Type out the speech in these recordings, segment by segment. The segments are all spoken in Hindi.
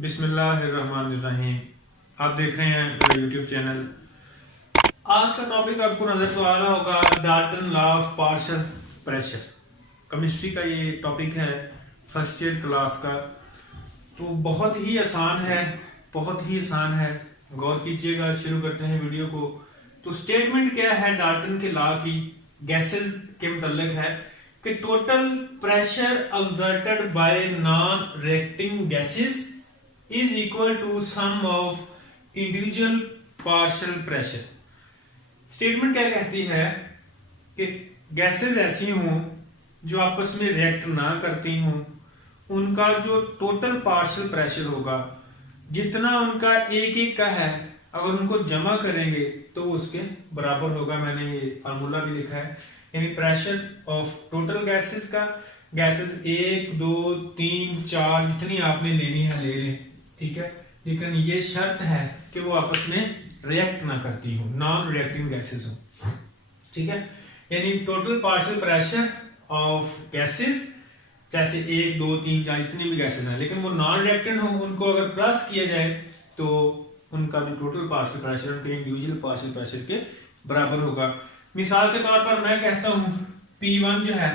बिस्मिल्लाहिर्रहमानिर्रहीम। आप देख रहे हैं मेरा यूट्यूब चैनल। आज का टॉपिक आपको नजर तो आ रहा होगा, Dalton law of partial pressure. Chemistry का ये टॉपिक है फर्स्ट ईयर क्लास का। तो बहुत ही आसान है, बहुत ही आसान है, गौर कीजिएगा। शुरू करते हैं वीडियो को। तो स्टेटमेंट क्या है डाल्टन के लॉ की, गैसेस के मुताल्लिक है कि total pressure exerted by non reacting gases is equal to sum of individual partial pressure। Statement क्या कहती है कि गैसेस ऐसी हों जो आपस में रिएक्ट ना करती हों, उनका जो टोटल पार्शियल प्रेशर होगा, जितना उनका एक एक का है, अगर उनको जमा करेंगे तो उसके बराबर होगा। मैंने ये फार्मूला भी लिखा है, यानी प्रेशर ऑफ टोटल गैसेस का, गैसेस 1 2 3 4 जितनी आपने लेनी है ले लें, ठीक है। लेकिन ये शर्त है कि वो आपस में रिएक्ट ना करती हो, नॉन रिएक्टिंग गैसेस हो, ठीक है। यानी total partial pressure of gases, जैसे 1 2 3 4 जितनी भी गैसेस हैं, लेकिन वो नॉन रिएक्टेंट हो, उनको अगर प्लस किया जाए तो उनका जो टोटल पार्शियल प्रेशर उनके इंडिविजुअल पार्शियल प्रेशर के बराबर होगा। मिसाल के तौर पर मैं कहता हूं P1 जो है,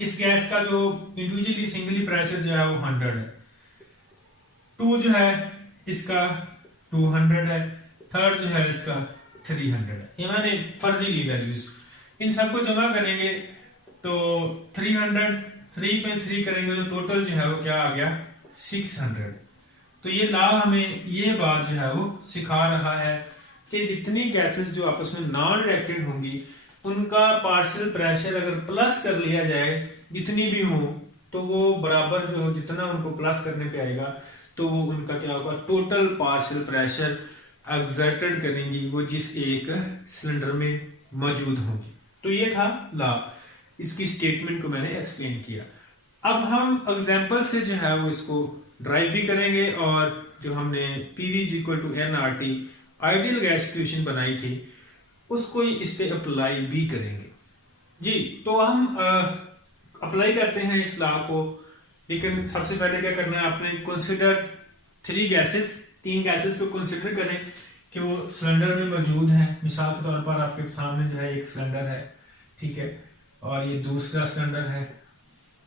इस गैस का जो इंडिविजुअली सिंगली प्रेशर जो है वो 100 है, 2 जो है इसका 200 है, थर्ड जो है इसका 300 है। ये मैंने फर्जी ली वैल्यूज, इन सबको जमा करेंगे तो 300 3 पे 3 करेंगे तो टोटल जो है वो क्या आ गया 600। तो ये लॉ हमें ये बात जो है वो सिखा रहा है कि जितनी गैसेस जो आपस में नॉन रिएक्टेड होंगी, उनका पार्शियल प्रेशर अगर प्लस कर लिया जाए, जितनी भी हो, तो वो बराबर जो जितना उनको प्लस करने पे आएगा तो वो उनका क्या होगा, टोटल पार्शियल प्रेशर एक्सर्टेड करेंगी वो जिस एक सिलेंडर में मौजूद होंगी। तो ये था लॉ, इसकी स्टेटमेंट को मैंने एक्सप्लेन किया। अब हम एग्जांपल से जो है वो इसको ड्राइव भी करेंगे, और जो हमने PV = nRT ideal gas equation बनाई थी उसको इस पे अप्लाई भी करेंगे जी। तो हम अप्लाई करते हैं इस लॉ को। लेकिन सबसे पहले क्या करना है, आपने कंसीडर 3 गैसेस, 3 गैसेस को कंसीडर करें कि वो सिलेंडर में मौजूद हैं। मिसाल के तौर पर आपके सामने जो है एक सिलेंडर है, ठीक है, और ये दूसरा सिलेंडर है।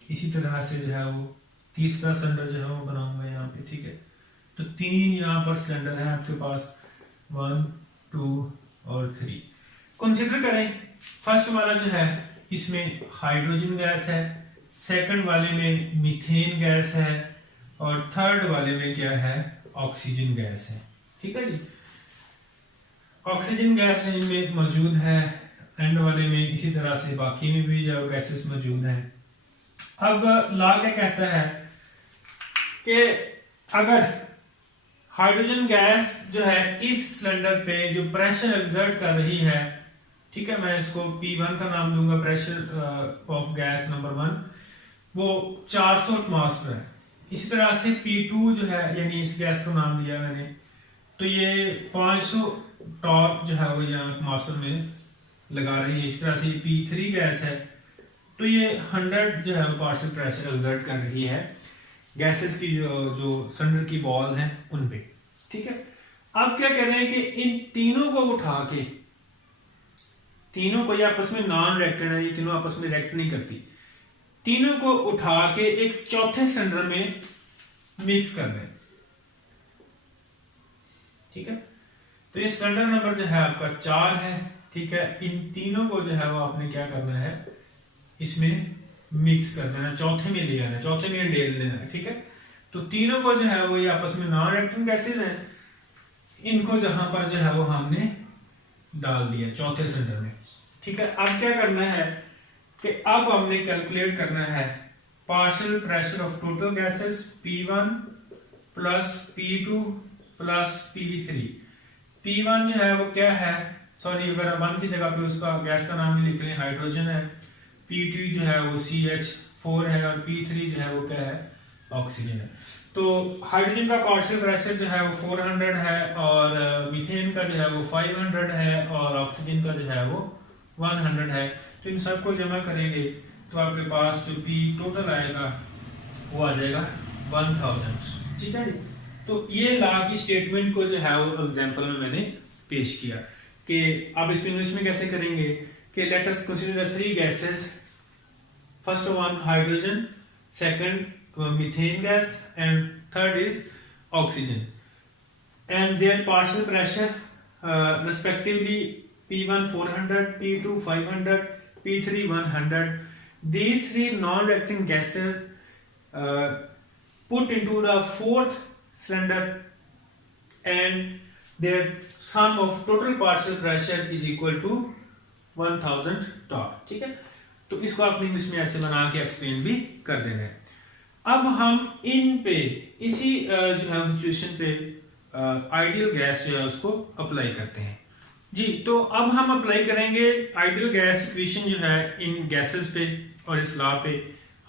इसी तरह से जो है वो तीसरा सिलेंडर जो है वो बना हुआ है यहाँ पे, ठीक है। तो 3 यहाँ पर सिलेंडर है आपके पास, 1 2 और 3 कंसीडर करें। फर्स्ट वाला जो है इसमें हाइड्रोजन गैस है, सेकंड वाले में मीथेन गैस है, और थर्ड वाले में क्या है, ऑक्सीजन गैस है, ठीक है जी। ऑक्सीजन गैस इनमें मौजूद है, एंड वाले में, इसी तरह से बाकी में भी जो गैसेस मौजूद हैं। अब लॉ क्या कहता है कि अगर हाइड्रोजन गैस जो है इस सिलेंडर पे जो प्रेशर एक्सर्ट कर रही है, ठीक है, मैं इसको P1 का नाम दूंगा, प्रेशर ऑफ गैस नंबर 1, वो 400 एटमॉस्फेयर है। इसी तरह से P2 जो है, यानी इस गैस को नाम दिया मैंने, तो ये 500 टॉर्क जो है वो यहाँ एटमॉस्फेयर में लगा रही है। इस तरह से P3 गैस है, तो ये 100 जो है वो पार्शियल प्रेशर एक्सर्ट कर रही है गैसेस की जो सिलेंडर की वॉल है उन पे, ठीक है। अब क्या कह रहे हैं कि इन तीनों को उठा के, तीनों को, ये आपस में नॉन रिएक्टेड है, ये तीनों आपस में रिएक्ट नहीं करती, तीनों को उठा के एक चौथे सिलेंडर में मिक्स कर दें, ठीक है। तो ये सिलेंडर नंबर जो है आपका 4 है, ठीक है। इन तीनों को जो है वो आपने क्या करना है, इसमें मिक्स कर देना, चौथे में ले आना, चौथे में डेल देना है, ठीक है। तो तीनों को जो है वो ये आपस में नॉन रिएक्टिंग गैसेस हैं, इनको जहां पर जो है वो हमने डाल दिया चौथे सिलेंडर में, ठीक है। अब क्या करना है कि अब हमने कैलकुलेट करना है partial pressure of total gases P1 plus P2 plus P3। P1 जो है वो क्या है, सॉरी अगर 1 की जगह पे उसका गैस का नाम नहीं लिख रहे, हाइड्रोजन है। P2 जो है वो CH4 है, और P3 जो है वो क्या है, ऑक्सीजन है। तो हाइड्रोजन का पार्शियल प्रेशर जो है वो 400 है, और मीथेन का जो है वो 500 है, और ऑक्सीजन का जो है वो 100 है। तो इन सबको जमा करेंगे तो आपके पास जो P टोटल आएगा वो आ जाएगा 1000, ठीक है जी। तो ये लॉ की स्टेटमेंट को जो है वो एग्जांपल में मैंने पेश किया कि अब इसको इंग्लिश में कैसे करेंगे कि let us consider 3 gases, first one hydrogen, second methane gas and third is oxygen and their partial pressure respectively P1 400, P2 500, P3 100. These three non-reacting gases put into the fourth cylinder and their sum of total partial pressure is equal to 1000 torr. ठीक है, तो इसको आपने इंग्लिश में ऐसे बना के एक्सप्लेन भी कर देना है। अब हम इन पे इसी जो है सिचुएशन पे आइडियल गैस जो है उसको अप्लाई करते हैं जी। तो अब हम अप्लाई करेंगे आइडियल गैस इक्वेशन जो है इन गैसेस पे और इस लॉ पे।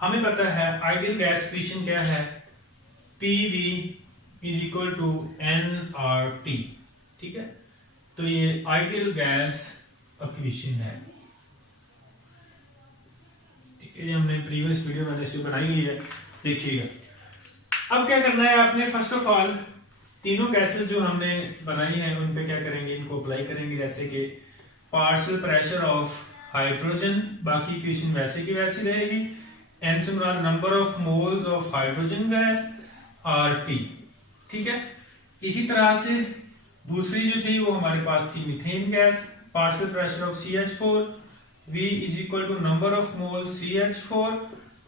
हमें पता है आइडियल गैस इक्वेशन क्या है, PV is equal to nRT। ठीक है, तो ये आइडियल गैस इक्वेशन है। ठीक है, ये हमने प्रीवियस वीडियो में इसे बनाई हुई है, देखिएगा। अब क्या करना है आपने, फर्स्ट ऑफ ऑल तीनों गैसेस जो हमने बनाई हैं उन पे क्या करेंगे, इनको अप्लाई करेंगे। जैसे कि पार्शियल प्रेशर ऑफ हाइड्रोजन, बाकी इक्वेशन वैसे की वैसी रहेगी, एन से मुराद number of moles of hydrogen gas RT। ठीक है, इसी तरह से दूसरी जो थी वो हमारे पास थी methane gas, partial pressure of CH4, V is equal to number of moles CH4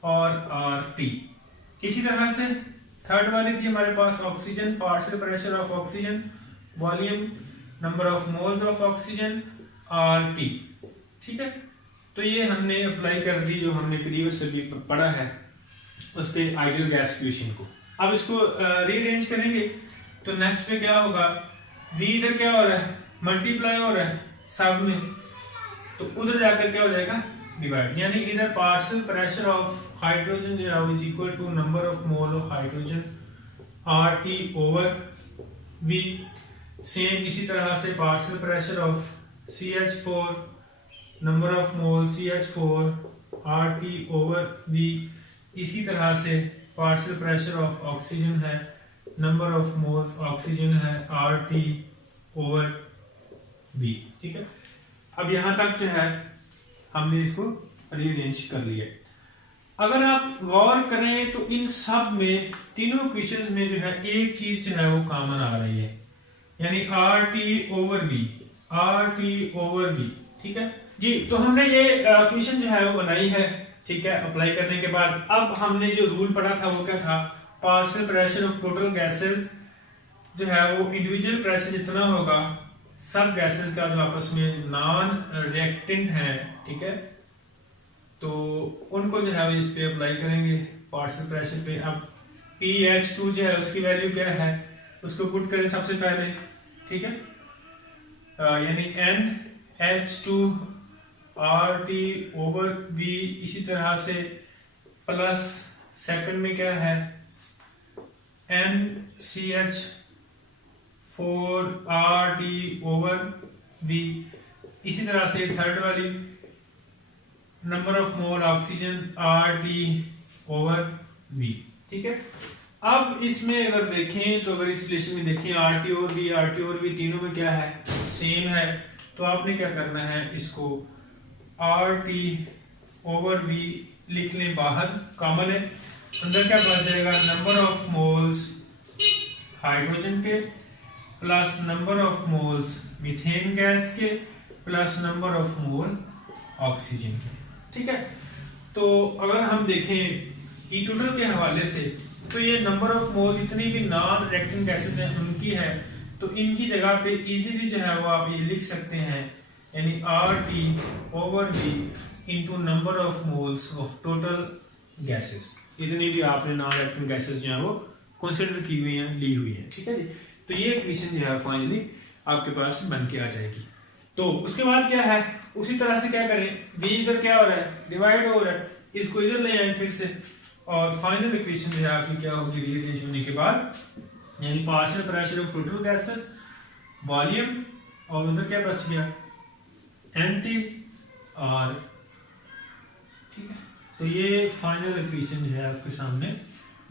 और RT। इसी तरह से थर्ड वाली थी हमारे पास oxygen, partial pressure of oxygen, volume, number of moles of oxygen RT। ठीक है, तो ये हमने अप्लाई कर दी जो हमने प्रीवियस अभी पढ़ा है उस पे आइडियल गैस इक्वेशन को। अब इसको रीअरेंज करेंगे तो नेक्स्ट पे क्या होगा, V इधर क्या हो रहा है, मल्टीप्लाई हो रहा है सब में, तो उधर जाकर क्या हो जाएगा, डिवाइड। यानी इधर पार्शियल प्रेशर ऑफ हाइड्रोजन जो है is equal to number of mole of hydrogen RT over V। Same इसी तरह से partial pressure of CH4, number of mole CH4 RT over V। इसी तरह से पार्शियल प्रेशर ऑफ ऑक्सीजन है, नंबर ऑफ मोल्स ऑक्सीजन है RT ओवर V। ठीक है, अब यहां तक जो है हमने इसको रीअरेंज कर लिया। अगर आप गौर करें तो इन सब में तीनों इक्वेशंस में जो है एक चीज जो है वो कॉमन आ रही है, यानी RT over V, RT over V। ठीक है जी, तो हमने ये इक्वेशन जो है वो बनाई है। ठीक है, अप्लाई करने के बाद अब हमने जो रूल पढ़ा था वो क्या था, partial pressure of total gases जो है वो इंडिविजुअल प्रेशर जितना होगा सब गैसेस का जो आपस में नॉन रिएक्टेंट है, ठीक है, तो उनको जो है इस पे अप्लाई करेंगे पार्शियल प्रेशर पे। अब pH2 जो है उसकी वैल्यू क्या है उसको पुट करें सबसे पहले। ठीक है, यानी NH2 RT ओवर V, इसी तरह से प्लस सेकंड में क्या है NCH4 RT ओवर V, इसी तरह से थर्ड वाली number of mole oxygen RT over V। ठीक है, अब इसमें अगर देखें तो अगर इस रिलेशन में देखें RT ओवर V तीनों में क्या है सेम है, तो आपने क्या करना है इसको RT ओवर V लिख लें, बाहर कॉमन है, अंदर क्या बच जाएगा नंबर ऑफ मोल्स हाइड्रोजन के plus number of moles methane gas के plus number of mole oxygen के। ठीक है, तो अगर हम देखें ई टोटल के हवाले से तो ये नंबर ऑफ मोल जितनी भी नॉन रिएक्टिंग गैसेस हैं उनकी है, तो इनकी जगह पे इजीली जो है वो आप ये लिख सकते हैं, यानी RT over V into number of moles of total gases, इतनी भी आपने नॉन रिएक्टिंग गैसेस जो है वो कंसीडर की हुई हैं, ली हुई हैं। ठीक है जी, तो ये इक्वेशन जो है फाइनली आपके पास बन के आ जाएगी। तो उसके बाद क्या है, उसी तरह से क्या करें, V इधर क्या हो रहा है डिवाइड हो रहा है, इसको इधर ले आए फिर से, और फाइनल इक्वेशन जो है आपकी क्या होगी रीअरेंज होने के बाद, यानी partial pressure of total gases volume, और उधर क्या बच गया NT R। ठीक है, तो ये फाइनल इक्वेशन जो है आपके सामने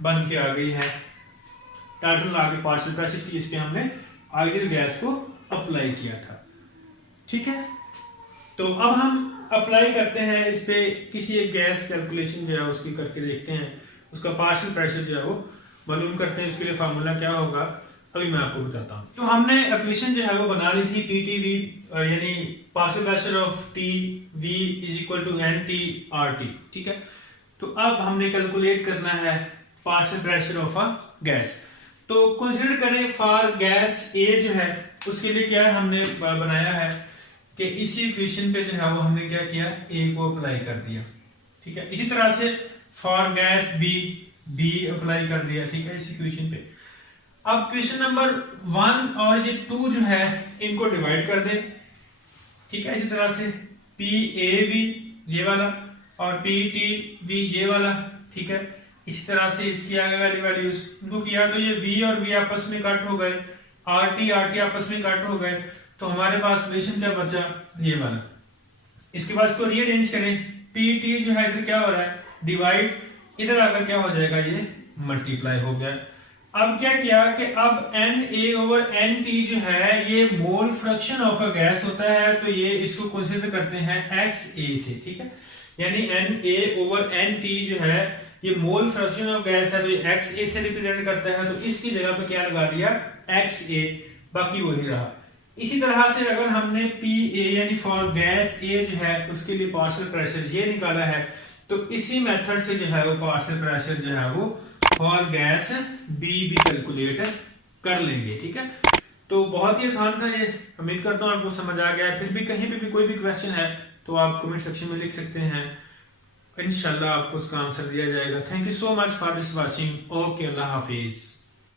बन के आ गई है। डाल्टन लॉ के पार्शियल प्रेशर की, इस पे हमने आइडियल गैस को अप्लाई किया था। ठीक है, तो अब हम अप्लाई करते हैं इस पे किसी एक गैस कैलकुलेशन जो है उसकी करके देखते हैं, उसका पार्शियल प्रेशर जो है वो मालूम करते हैं। इसके लिए फार्मूला क्या होगा अभी मैं आपको बताता हूँ। तो हमने इक्वेशन जो है वो बना ली थी PTV, यानी partial pressure of TV is equal to NT/RT। ठीक है, तो अब हमने कैलकुलेट करना है partial pressure of a gas. तो कंसीडर करें फॉर गैस A जो है उसके लिए क्या है हमने बनाया है कि इसी इक्वेशन पे जो है वो हमने क्या किया, A को अप्लाई कर दिया। ठीक है, इसी तरह से फॉर गैस B अप्लाई कर दिया। ठीक है, इस इक्वेशन पे अब क्वेश्चन नंबर 1 और ये 2 जो है इनको डिवाइड कर दें। ठीक है, इसी तरह से PAV ये वाला और PTV ये वाला। ठीक है, इसी तरह से इसकी आगे वाली वैल्यूज इनको किया तो ये V और V आपस में कट हो गए, RT आपस में कट हो गए, तो हमारे पास रिलेशन क्या बचा, ये वाला। इसके बाद इसको रीअरेंज करें, PT जो है इधर क्या हो रहा है डिवाइड, इधर आकर क्या हो जाएगा ये मल्टीप्लाई हो गया। अब क्या किया कि अब Na/NT जो है ये mole fraction of a gas होता है, तो ये इसको कंसीडर करते हैं XA से। ठीक है, यानी Na/NT जो है ये मोल फ्रैक्शन ऑफ गैस है, तो ये XA से रिप्रेजेंट करता है, तो इसकी जगह पे क्या लगा दिया XA, बाकी वही रहा। इसी तरह से अगर हमने PA यानी फॉर गैस A जो है उसके लिए पार्शियल प्रेशर ये निकाला है, तो इसी मेथड से जो है वो पार्शियल प्रेशर जो है वो फॉर गैस B भी कैलकुलेट कर लेंगे। ठीक है, तो बहुत ही आसान था ये, उम्मीद करता हूँ आपको समझ आ गया है। फिर भी कहीं पे भी कोई भी क्वेश्चन है तो आप कमेंट सेक्शन में लिख सकते हैं, इंशाल्लाह आपको उसका आंसर दिया जाएगा। Thank you so much for this watching. Okay, Allah Hafiz.